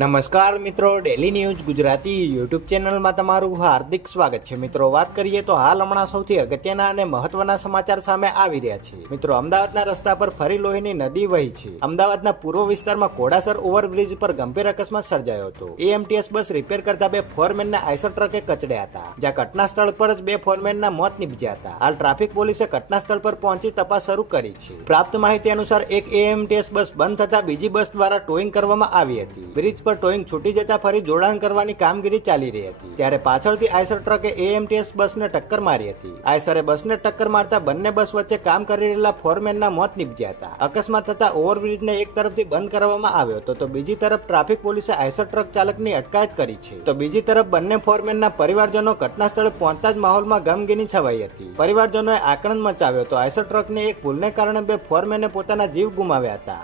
નમસ્કાર મિત્રો, daily news Gujarati YouTube ચેનલમાં તમારું હાર્દિક સ્વાગત છે. મિત્રો, વાત કરીએ તો હાલ હમણાં સૌથી અગત્યના અને મહત્વના સમાચાર સામે આવી રહ્યા છે. મિત્રો, અમદાવાદના રસ્તા પર ફરી લોહીની નદી વહી છે. અમદાવાદના પૂર્વ વિસ્તારમાં ઘોડાસર ઓવરબ્રિજ પર ગંભીર અકસ્માત સર્જાયો હતો. એએમટીએસ બસ રિપેર કરતા બે ફોરમેનને આઈસર ટ્રકે કચડ્યા હતા, જ્યાં ઘટના સ્થળ પર જ બે ફોરમેનના મોત નીપજ્યા હતા. હાલ ટ્રાફિક પોલીસે ઘટના સ્થળ પર પહોંચી તપાસ શરૂ કરી છે. પ્રાપ્ત માહિતી અનુસાર એક એએમટીએસ બસ બંધ થતા બીજી બસ દ્વારા ટોઈંગ કરવામાં આવી હતી. બ્રિજ પર ટોઈંગ છૂટી જતા ફરી જોડાણ કરવાની કામગીરી ચાલી રહી હતી, ત્યારે પાછળથી આઈસર ટ્રકે એએમટીએસ બસને ટક્કર મારી હતી. આઈસરે બસને ટક્કર મારતા બંને બસ વચ્ચે કામ કરી રહેલા ફોરમેનના મોત નીપજ્યા હતા. અકસ્માત થતા ઓવરબ્રિજને એક તરફથી બંધ કરવામાં આવ્યો હતો, તો બીજી તરફ ટ્રાફિક પોલીસે આઈસર ટ્રક ચાલકની અટકાયત કરી છે. તો બીજી તરફ બંને ફોરમેનના પરિવારજનો ઘટના સ્થળે પહોંચતા જ માહોલમાં ગમગીની છવાઈ હતી. પરિવારજનોએ આક્રંદ મચાવ્યો તો આઈસર ટ્રકની એક ભૂલને કારણે બે ફોરમેને પોતાના જીવ ગુમાવ્યા હતા.